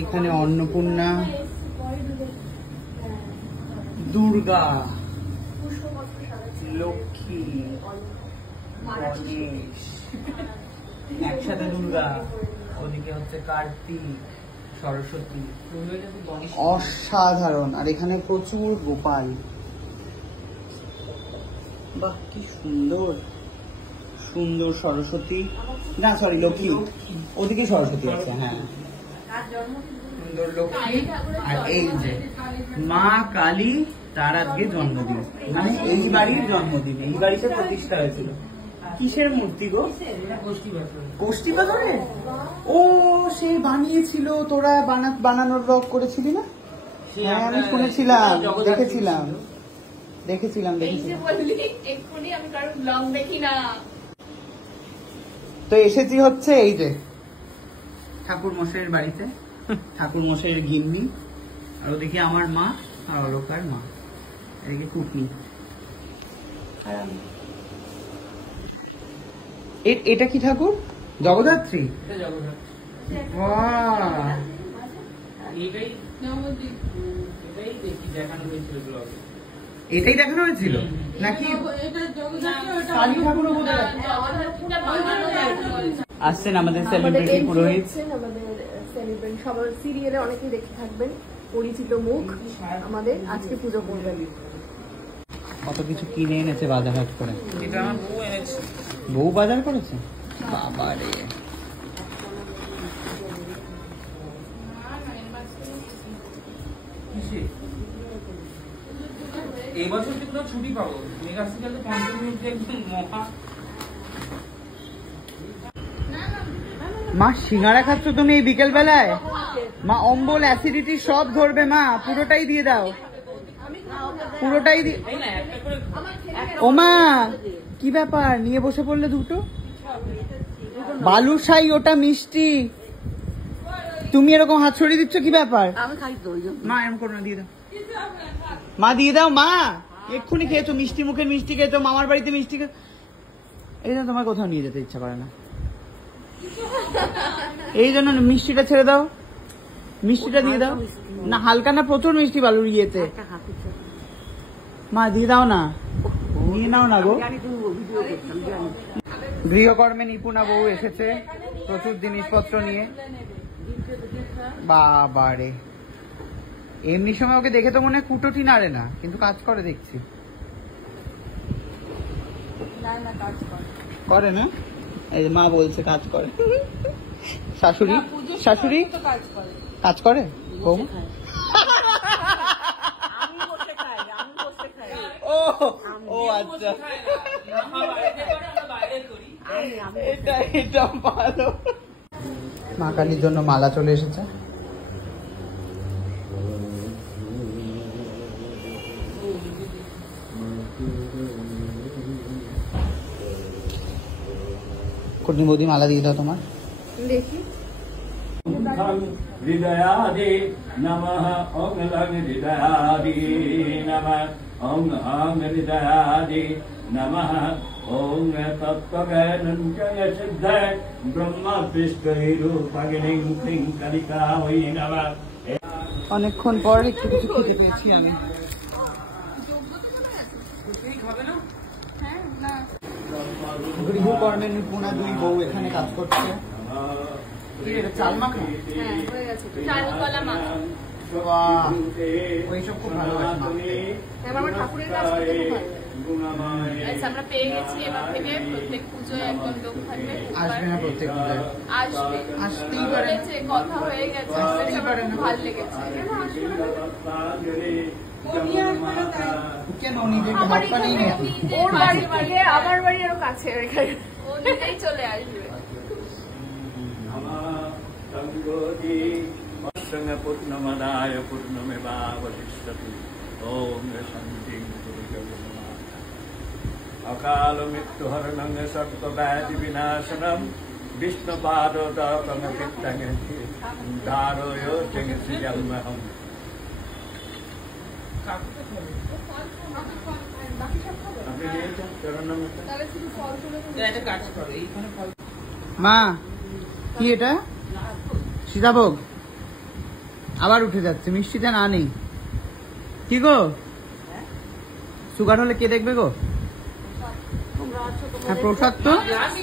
এখানে অন্নপূর্ণা, দুর্গা, লক্ষ্মী, গণেশ, একসাথে দুর্গা, ওদিকে হচ্ছে কার্তিক, সরস্বতী, অসাধারণ। আর এখানে প্রচুর গোপাল। বাহ, কি সুন্দর সুন্দর সরস্বতী, না সরি লক্ষ্মী, ওদিকে সরস্বতী আছে। হ্যাঁ, সুন্দর লক্ষ্মী। আর এই যে মা কালী, তার আজকে জন্মদিন, মানে এই বাড়ির জন্মদিন, এই বাড়িতে প্রতিষ্ঠা হয়েছিল। কিসের মূর্তি গো? কোষ্ঠী পাথরে। ও, সেই বানিয়েছিল, তোরা বানানোর ব্লগ করেছিলি না? হ্যাঁ, আমি শুনেছিলাম, দেখেছিলাম। তো এসেছি হচ্ছে এই যে ঠাকুর মশাইয়ের বাড়িতে, ঠাকুর মশাইয়ের গিন্নি, আর ওদিকে আমার মা আর অলকার মা, এদিকে কুটনি। এটা কি ঠাকুর? জগদ্ধাত্রী। এটাই দেখানো হয়েছিল নাকি? আসছেন আমাদের সেলিব্রিটি পুরোহিত। সবার সিরিয়ালে অনেকেই দেখে থাকবেন, পরিচিত মুখ আমাদের আজকে পুজো করবেন। কত কিছু কিনে এনেছে বাজার হাট করে। এটা আমার বউ এনেছে। বউ বাজার করেছে? বাবা রে। এই বছর কি কোনো ছুটি পাবো? মেগা সিরিয়ালে 5 মিনিট একদম মহা। মা সিঙ্গারা খাচ্ছ তুমি এই বিকেল বেলায়? মা অম্বল অ্যাসিডিটি সব ধরবে মা, পুরোটাই দিয়ে দাও, পুরোটাই দিয়ে। ও মা, কি ব্যাপার নিয়ে বসে পড়লে দুটো? বালুশাই, ওটা মিষ্টি, তুমি এরকম হাত ছড়িয়ে দিচ্ছ, কি ব্যাপার? মা এরকম করো না, দিয়ে দাও মা, দিয়ে দাও মা। এক্ষুনি খেয়েছো মিষ্টি, মুখের মিষ্টি খেয়েছো, মামার বাড়িতে মিষ্টি খেয়ে, এই জন্য তোমার কোথাও নিয়ে যেতে ইচ্ছা করে না, এই জন্য মিষ্টিটা ছেড়ে দাও, মিষ্টিটা দিয়ে দাও না। হালকা না, প্রচুর মিষ্টি বালু গিয়েছে। মা দিয়ে দাও না, নিয়ে নাও না গো। গৃহকর্মে নিপুণা বউ এসেছে প্রচুর জিনিসপত্র নিয়ে। বাবারে, এমনি সময় ওকে দেখে তো মনে হয় কুটোটি নাড়ে না, কিন্তু কাজ করে দেখছি। করে না? এই যে মা বলছে কাজ করে। শাশুড়ি, শাশুড়ি কাজ করে? ও আচ্ছা, এটা ভালো। মা কালীর জন্য মালা চলে এসেছে। কুটনি বৌদি মালা দিয়ে দাও তোমার। দেখি। হৃদয়াদি নমঃ, ওং লং হৃদয়াদি নমঃ, ওং আং হৃদয়াদি নমঃ, ওং তত্ত্বজ্ঞানং জয় সিদ্ধে ব্রহ্ম বিষ্ণুরূপগিনিং ক্লিং কালিকায় নমঃ। অনেকক্ষণ পর একটু কিছু খুঁজে পেয়েছি আমি। গৃহকর্মে নিপুণা দুই বউ এখানে কাজ করছে। চাল মাখা, ওইসব খুব ভালোবাসে। ঠাকুরের কাজ আমরা পেয়ে গেছি, এবার থেকে প্রত্যেক পুজোয় একদম লোক থাকবে। আসবে না প্রত্যেক পুজোয়? আসবে, আসতেই পারে, কথা হয়ে গেছে, ভালো লেগেছে। কেন নিজের হাত পা নেই নাকি? ওর বাড়ি থেকে আমার বাড়ি আরো কাছে, ও নিজেই চলে আসবে। পূর্ণমদায় পূর্ণমেবাবশিষ্যতি। ওম শান্তি। অকাল মৃত্যু হরণং সর্বব্যাধি বিনাশনম বিষ্ণুপাদোদকং কীর্তং দারয় জগৎ। মা কি এটা? সীতাভোগ। আবার উঠে যাচ্ছে, মিষ্টিতে না নেই। কি গো, সুগার হলে কে দেখবে গো? তোমরা আছো, হ্যাঁ তোমাদের প্রসাদ তো গ্লাস